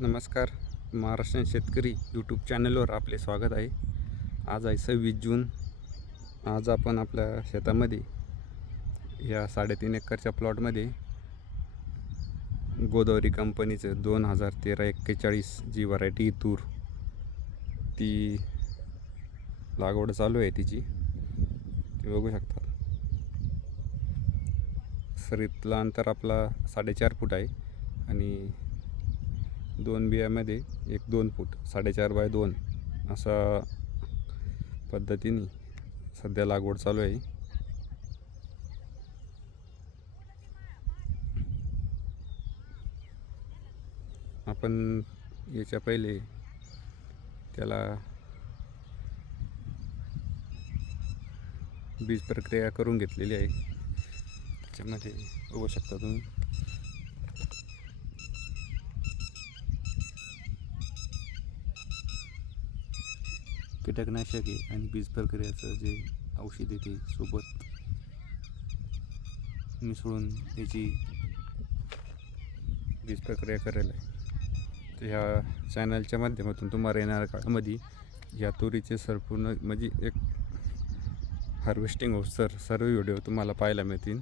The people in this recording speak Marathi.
नमस्कार. महाराष्ट्रीयन शेतकरी यूट्यूब चॅनलवर आपले स्वागत आहे. आज आहे 26 जून. आज आपण आपल्या शेतामध्ये या 3.5 एकरच्या प्लॉटमध्ये गोदावरी कंपनीचं 2013-41 जी व्हरायटी तूर ती लागवड चालू आहे तिची. ते बघू शकता. सरीतला अंतर आपला 4.5 फूट आहे आणि 2 बियामध्ये 1-2 फूट 4.5 बाय 2 असा पद्धतीने सध्या लागवड चालू आहे. आपण याच्या पहिले त्याला बीज प्रक्रिया करून घेतलेली आहे. त्याच्यामध्ये बघू शकता तुम्ही कीटकनाशके आणि बीज प्रक्रियाचं जे औषध आहे ते सोबत मिसळून त्याची बीज प्रक्रिया करायला आहे. तर ह्या चॅनलच्या माध्यमातून तुम्हाला येणाऱ्या काळामध्ये या तुरीचे संपूर्ण म्हणजे एक हार्वेस्टिंग सर्व व्हिडिओ तुम्हाला पाहायला मिळतील.